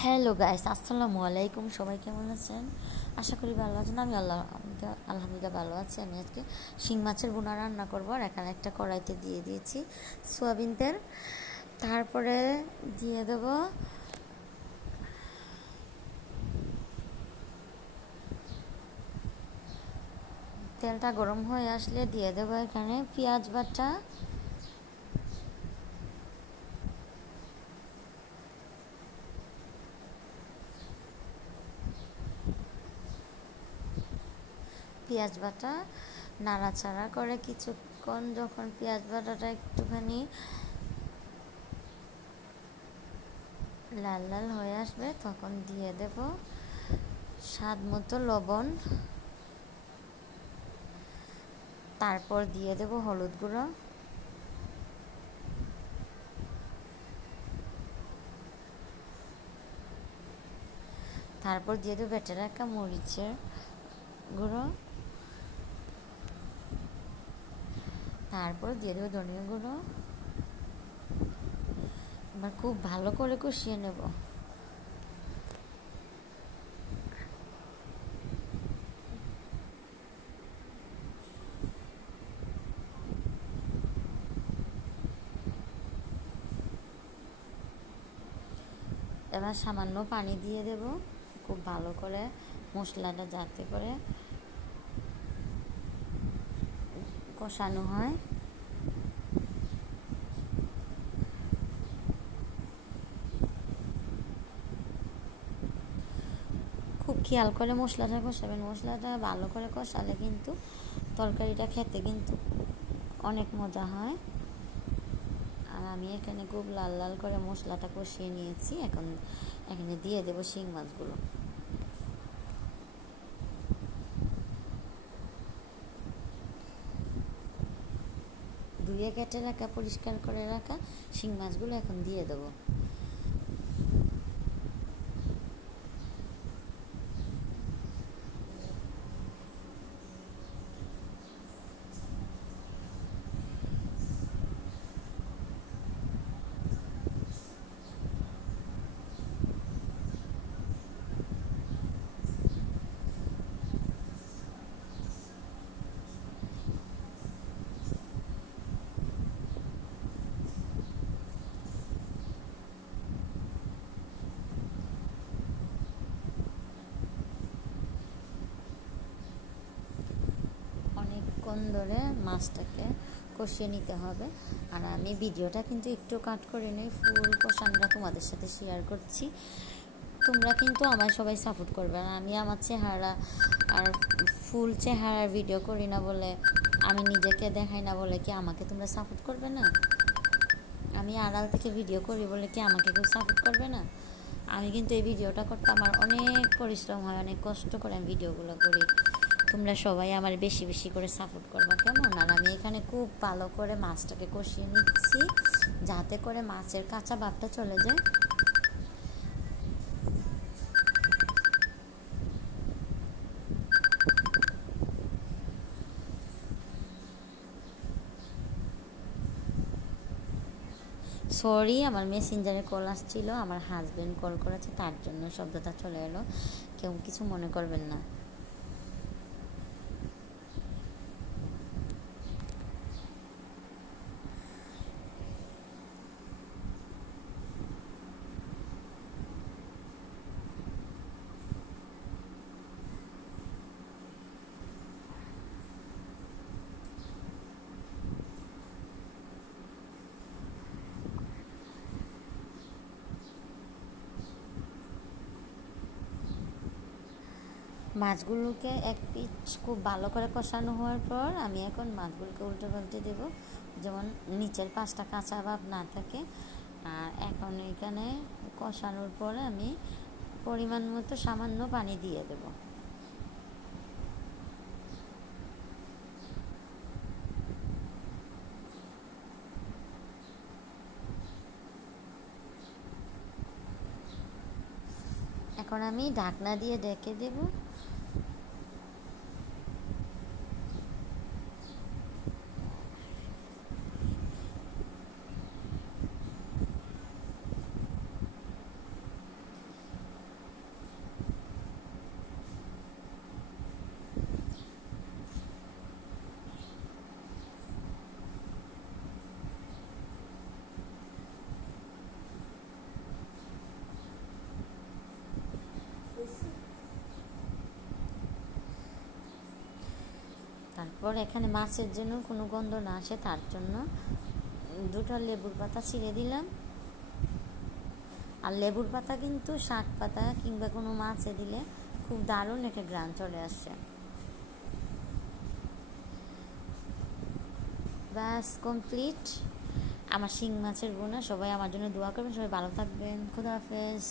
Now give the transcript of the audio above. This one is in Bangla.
হ্যালো গাইস, আসসালামু আলাইকুম। সবাই কেমন আছেন? আশা করি ভালো আছেন। আমি আলহামদুলিল্লাহ ভালো আছি। আমি আজকে শিং মাছের বোনা রান্না করবো। আর এখানে একটা কড়াইতে দিয়ে দিয়েছি সয়াবিন তেল। তারপরে দিয়ে দেব তেলটা গরম হয়ে আসলে দিয়ে দেবো এখানে পেঁয়াজ বাটা, নাড়াচাড়া করে কিছুক্ষণ যখন পেঁয়াজ বাটাটা একটুখানি লাল লাল হয়ে আসবে তখন দিয়ে দেব স্বাদ মতো লবণ। তারপর দিয়ে দেব হলুদ গুঁড়ো, তারপর দিয়ে দেবো বেটে রাখা মরিচের গুঁড়ো, তারপর দিয়ে দেবো ধনিয়া গুঁড়ো। এবার খুব ভালো করে কষিয়ে নেব। এবার সামান্য পানি দিয়ে দেব খুব ভালো করে মশলাটা যাতে করে কষানো হয়। খুব খেয়াল করে মশলাটা কষাবেন। মশলাটা ভালো করে কষালে কিন্তু তরকারিটা খেতে কিন্তু অনেক মজা হয়। আর আমি এখানে খুব লাল লাল করে মশলাটা কষিয়ে নিয়েছি। এখন এখানে দিয়ে দেব শিং মাছগুলো। ধুয়ে কেটে রাখা পরিষ্কার করে রাখা শিং মাছগুলো এখন দিয়ে দেবো। অনেকক্ষণ ধরে মাছটাকে কষিয়ে নিতে হবে। আর আমি ভিডিওটা কিন্তু একটু কাট করে নিই, ফুল কষানোটা তোমাদের সাথে শেয়ার করছি। তোমরা কিন্তু আমার সবাই সাপোর্ট করবে। আর আমি আমার চেহারা আর ফুল চেহারার ভিডিও করি না বলে, আমি নিজেকে দেখাই না বলে কি আমাকে তোমরা সাপোর্ট করবে না? আমি আড়াল থেকে ভিডিও করি বলে কি আমাকে কেউ সাপোর্ট করবে না? আমি কিন্তু এই ভিডিওটা করতে আমার অনেক পরিশ্রম হয়, অনেক কষ্ট করে আমি ভিডিওগুলো করি। তোমরা সবাই আমার বেশি বেশি করে সাপোর্ট করবা, কেমন? আর আমি এখানে খুব ভালো করে মাছটাকে কষিয়ে নিচ্ছি যাতে করে মাছের কাঁচা ভাবটা চলে যায়। সরি, আমার মেসেঞ্জারে কল আসছিল, আমার হাজব্যান্ড কল করেছে, তার জন্য শব্দটা চলে এলো। কেউ কিছু মনে করবেন না। মাছগুলোকে এক পিচ খুব ভালো করে কষানো হওয়ার পর আমি এখন মাছগুলোকে উল্টে পাল্টে দেবো, যেমন নিচের পাঁচটা কাঁচা ভাব না থাকে। আর এখন এখানে কষানোর পরে আমি পরিমাণ মতো সামান্য পানি দিয়ে দেব। এখন আমি ঢাকনা দিয়ে ঢেকে দেব। তারপর এখানে মাছের জন্য কোনো গন্ধ না আসে তার জন্য 2টা লেবুর পাতা ছিঁড়ে দিলাম। আর লেবুর পাতা কিন্তু শাক পাতা কিংবা কোনো মাছে দিলে খুব দারুণ একটা ঘ্রাণ চলে আসছে। ব্যাস কমপ্লিট আমার শিং মাছের বোনা। সবাই আমার জন্য দোয়া করবেন, সবাই ভালো থাকবেন। খোদা হাফেজ।